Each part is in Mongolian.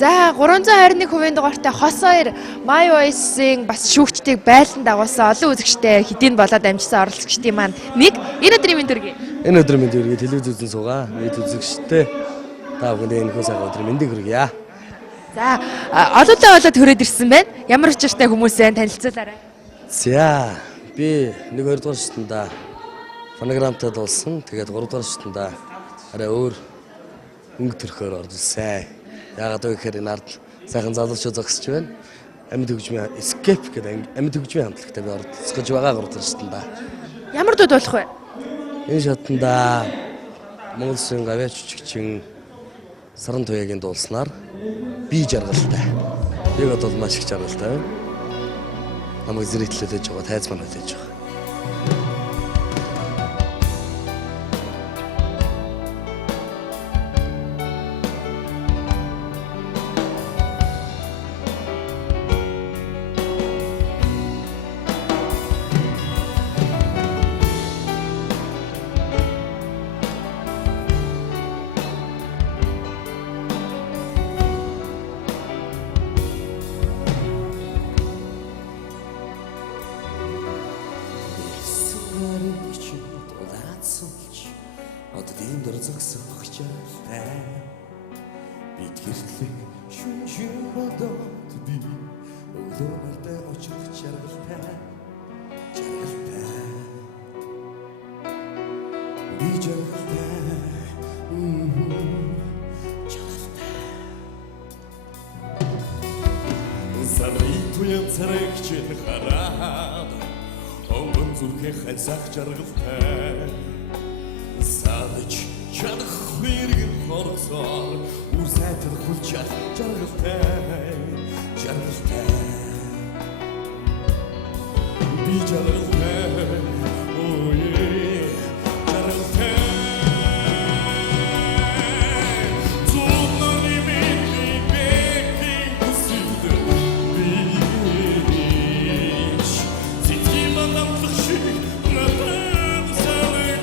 За 321% дугаартай Хос 2 My Voice-ийн бас шүүгчдийг байлдан дагуулсан олон үзэгчтэй хэдийн болоод амжсан оролцогчдын маань нэг энэ өдрийн мэнд төргий. Энэ өдрийн мэнд төргий телевиз үзэн суугаа. Бид үзэгчтэй та бүхэнд энэ сайхан өдрийн мэндийг хүргье. За олонтаа болоод төрөөд ирсэн байна. Ямар учиртай хүмүүсээ танилцуулаарай. За би 1-2 дугаар шатанда фонограмтай дуулсан. Тэгээд 3 дугаар шатанда арай өөр өнгө төрхөөр ордулсан. Яагаад гэхээр энэ ард сайхан залуучууд зогсож байна. Амьд хөгжмийн Escape гэдэг амьд хөгжмийн хамтлагтай би оролцож байгаа 3 дугаар шатанда. Ямар дууд болох вэ? Энэ шатанда Монгол Улсын гавьяа жүжигчин Саран Туяагийн дуулснаар би жаргалтай. Яг бол маш их жаргалтай байна. Намайг зэрэгтлүүлж байгаа тайз маань үлээж байгаа. Оддын дөрзөгсөх жаргалтай бид гэртлэг шүнжин бодоод би өглөөнөрдөө очих жаргалтай би жаргалтай Заритуян царэгчэн хараад онгон зүрхээ хайсах жаргалтай Sadece çadık bir gün korksar Uzatır kulçak jargaltay Bir jargaltay jargaltay Tuğunlar iminli bekli kusildi Biç Zitkim adam tıkşık Natan sağlık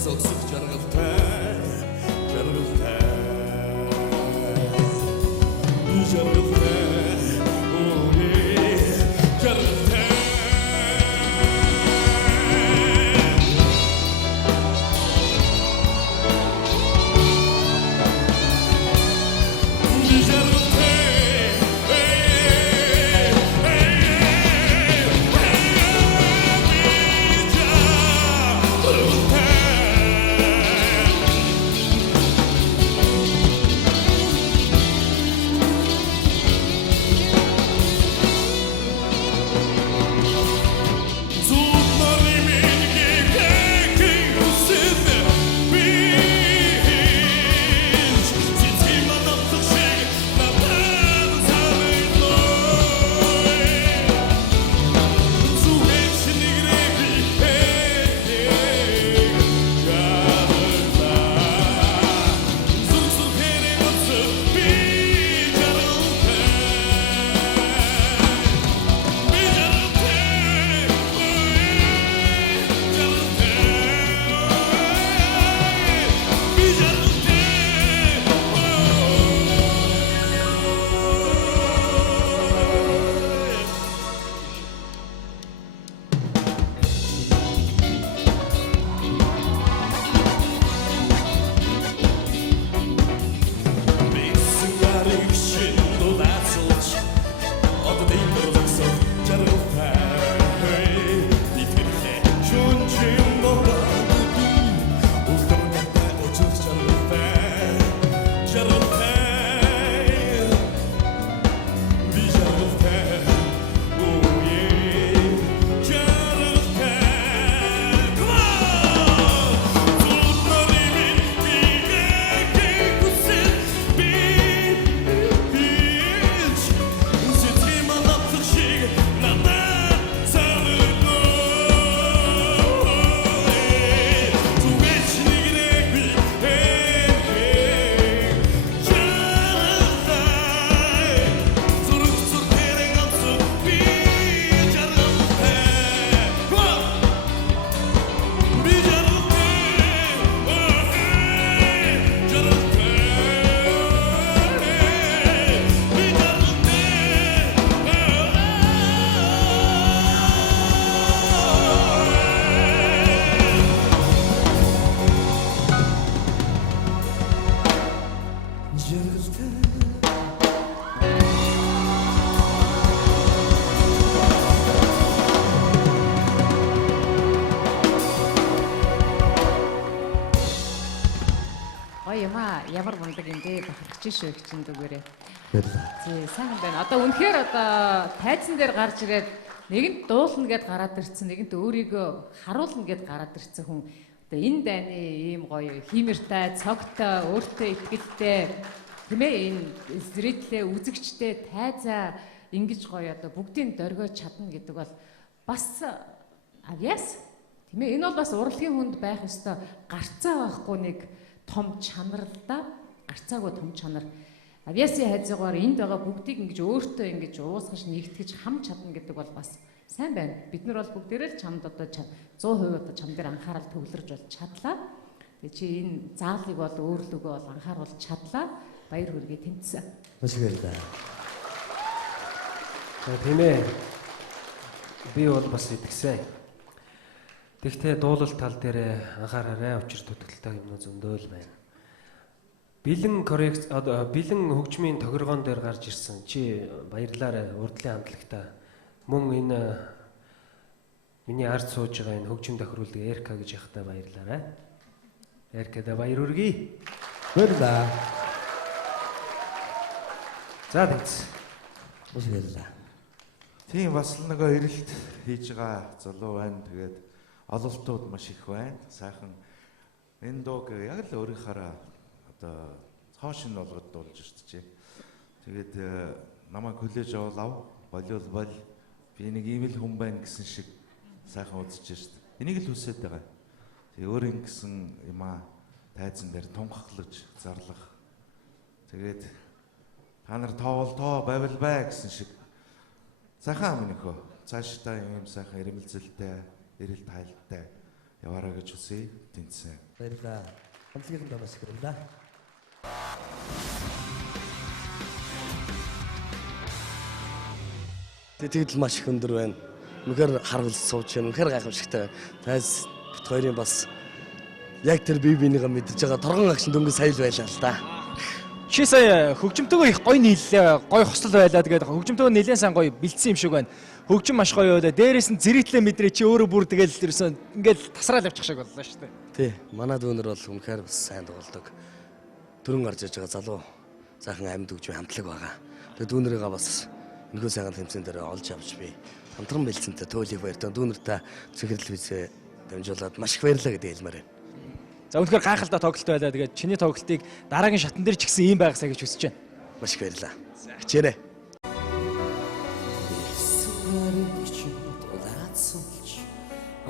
Зогсох жаргалтай би жаргалтай юм аа. Ямар мундаг юм бэ? Бахархаж шүү их чинь дүүгээрээ. Баярлалаа. Зээ сайн байна. Одоо үнэхээр одоо тайзан дээр гарч ирээд нэгэнт дуулна гэд гараад ирсэн, нэгэнт өөрийгөө харуулна гэд гараад ирсэн хүн. Одоо энэ дайны ийм гоё хиймэртэй, цогтой, өөртөө итгэлтэй тийм ээ энэ зрителээ үзэгчтэй тайзаа ингэж гоё одоо бүгдийн дөргиож чадна гэдэг бол бас авьяас тийм ээ энэ бол бас урлагийн хүнд байх ёстой гарцаа байхгүй нэг том чанар л да. Гарцаагүй том чанар. Авьяасын хайзгаар энд байгаа бүгдийг ингэж өөртөө ингэж уусгаж нэгтгэж хамж чадна гэдэг бол бас сайн байна. Бид нар бол бүгдээрээ л чамд одоо 100% одоо чам дээр анхаарал төвлөрж бол чадлаа. Тэгээ чи энэ заалыг бол өөрлөгөө бол анхааруулж чадлаа. Баяр хүргэе тэмцсэн. Маш их баярлалаа. Тийм ээ. Би бол бас итгэсэн. Тэгтээ дуулал тал дээр анхаараарай. Учир дутагдaltaй юмнууд зөндөөл байна. Бэлэн хөгжмийн тохиргоон дээр гарч ирсэн. Чи баярлаарай. Урдлын хамтлагтаа. Мөн энэ миний ард сууж байгаа энэ хөгжим тохируулдаг Эрка гэж яхахтаа баярлаарай. Эркада баяр хүргэе. Баярлалаа. За тэгс. Маш их баярлалаа. Тийм бас л нөгөө эрэлт хийж байгаа залуу байна. Тэгээд ололтууд маш их байна. Сайхан энэ дууг яг л өөрийнхаараа одоо цоошин болгоод дуулж ирчихжээ. Тэгээд намайг хүлээж авал болиул бол би нэг ийм л хүн байна гэсэн шиг сайхан үзэж шít. Энийг л хүсэж байгаа. Тэгээ өөрийн гэсэн юм аа тайзан дээр тунхаглаж зарлах. Тэгээд та нар тоовол тоо байвал бай гэсэн шиг сайхан амнихөө цаашдаа юм сайхан ирмэлзэлтэй, эрэлт хайлттай яваараа гэж хүсье. Тэнцсэн. Баярлалаа. Хамтлагийнхаа маш их баярлалаа. Тэгтэл маш их өндөр байна. Үнэхээр харгалж сууж байна. Үнэхээр гайхамшигтай байна. Тайз бит хоёрын бас яг тэр бие бинийгээ мэдж байгаа торгон агшин дөнгөж саял байлаа л да. Чи сая хөгжимтөөгөө их гоё нийллээ, гоё хослол байлаа. Тэгээд хөгжимтөөгөө нэлээд сайн гоё бэлдсэн юм шиг байна. Хөгжим маш гоё байлаа. Дээрээс нь зэрэглээ мэдрээ чи өөрөө бүр тэгэл тэрсэн ингээл тасраал явчих шиг боллоо шүү дээ. Тий, манай дүүнер бол үнэхээр бас сайн дуулдаг. Төрөн гарч иж байгаа залуу сайхан амьд хөгжмийн хамтлаг байгаа. Тэгээд дүүнэрийгээ бас энэхүү сайхан тэмцээн дээр олж авч би хамтран бэлдсэнтэй төөлийг баяртай дүүнэртэй цэхэрлэл визээ дамжуулаад маш их баярлалаа гэдэг хэлмээр байна. За үнэхээр гайхалтай тоглолт байлаа. Тэгээд чиний тоглолтыг дараагийн шатан дээр ч гэсэн ийм байгаасаа гэж хүсэж байна. Маш их баярлалаа. Хичээрэй.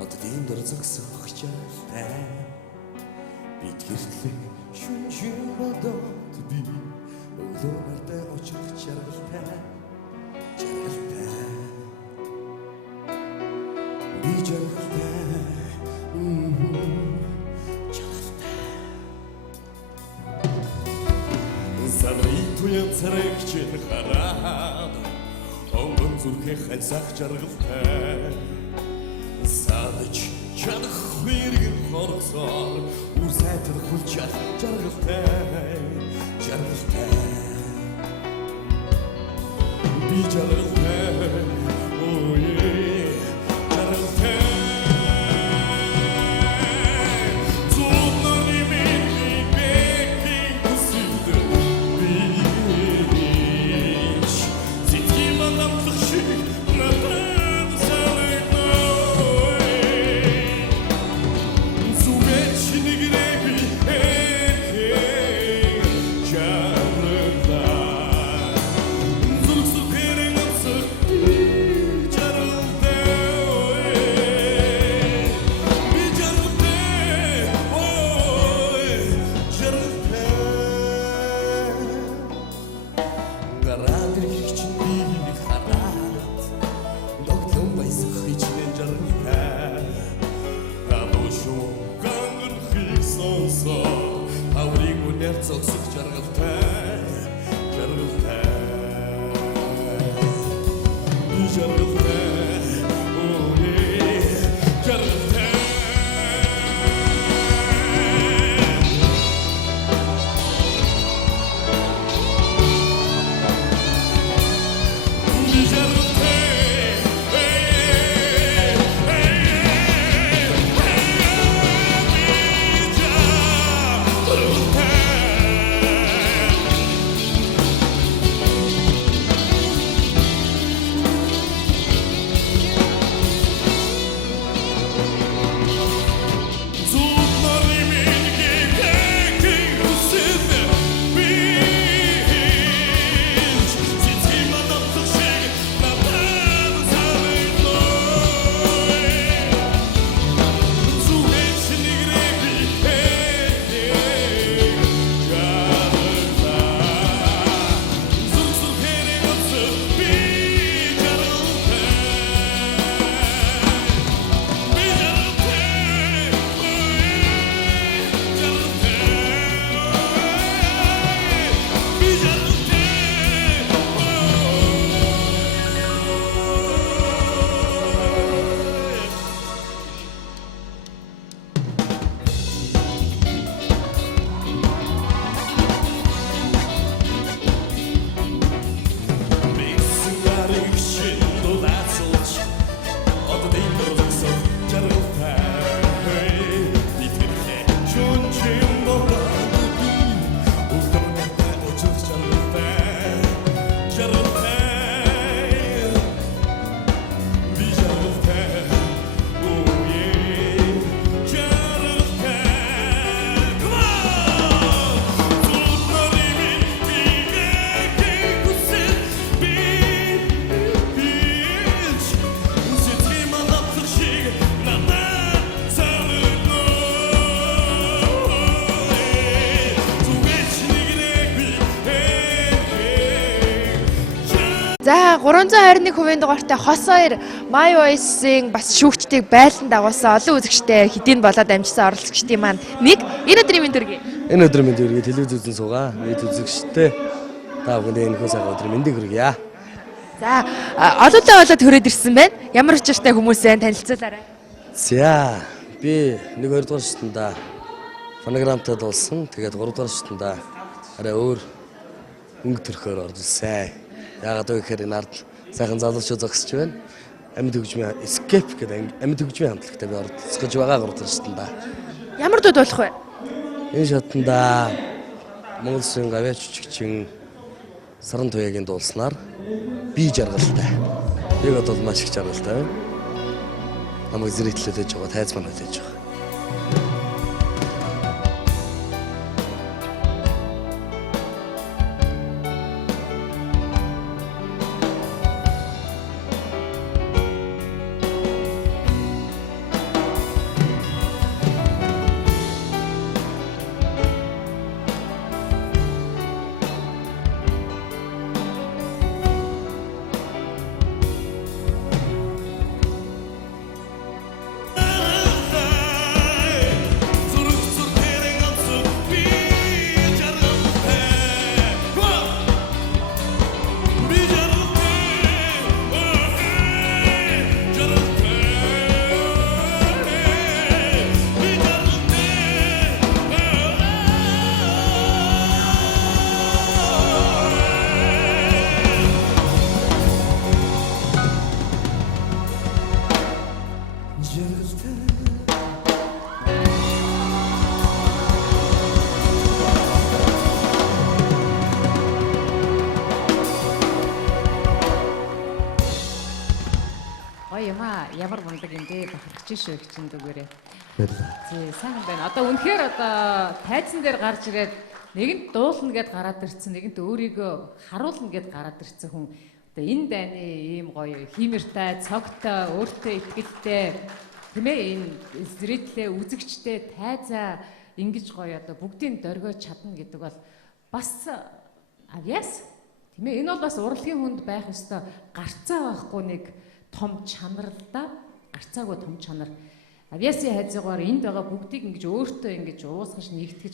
Оддын дөрзөгсөн хчаалтай бид гэртлээ шүнжин бодоод би өглөөнөрдөө очих жаргалтай би жаргалтай Заритуян царэгчэн хараад онгон зүрхээ хайсах жаргалтай Садч чадах хэрэг хорсоор үсэтэр хүлчах жаргалтай би жаргалтай ой жаргалтай зуунны миний бэки хүсэлд бич зэтгий манамтлах шиг надад салгинаа зүвэч нэгрэби Цогсох жаргалтай би жаргалтай ой жаргалтай би жаргалтай 321% дугаартай хос хоёр My Voice-ийн бас шүүгчдийг байлдан дагуулсан олон үзэгчтэй хэдийн болоод амжсан оролцогчдын маань нэг энэ өдрийн мэнд төргий. Энэ өдрийн мэнд хүргэе телевиз үзэн суугаа. Нийт үзэгчтэй та бүхэнд энэ хөө сайхан өдрийн мэндийг хүргье. За олоолаа болоод төрөөд ирсэн байна. Ямар учиртай хүмүүс вэ танилцуулаарай. За би 1-2 дугаар шатанда фонограмтай дуулсан. Тэгээд 3 дугаар шатанда арай өөр өнгө төрхөөр орж ирсэн. Яагаад вэ гэхээр энэ ард сайхан залуучууд зогсож байна. Амьд хөгжмийн Escape гэдэг амьд хөгжмийн хамтлагтай би оролцож байгаа 3 дугаар шатанда. Ямар дуу болох вэ? Энэ шатанда Монгол Улсын гавьяа жүжигчин Саран Туяагийн дуулснаар би жаргалтай. Яг бол маш их жаргалтай байна. Намайг зэрэгтлээд байгаа тайз маань хэлж байгаа. Ямар мундаг юм бэ бахархаж шүү хчин дүүгээрээ. Зээ сайн байна. Одоо үнэхээр одоо тайзан дээр гарч ирээд нэгэнт дуулна гэд гараад ирсэн, нэгэнт өөрийгөө харуулна гэд гараад ирсэн хүн. Одоо энэ дайны ийм гоё хиймэртэй, цогтой, өөртөө итгэлтэй тийм ээ энэ зрителээ үзэгчтэй тайзаа ингэж гоё одоо бүгдийг дөргиож чадна гэдэг бол бас авьяас тийм ээ энэ бол бас урлагийн хүнд байх ёстой гарцаа байхгүй нэг том чанар л да. Гарцаагүй том чанар. Авьяасын хайзуугаар энд байгаа бүгдийг ингэж өөртөө ингэж уусгаж нэгтгэж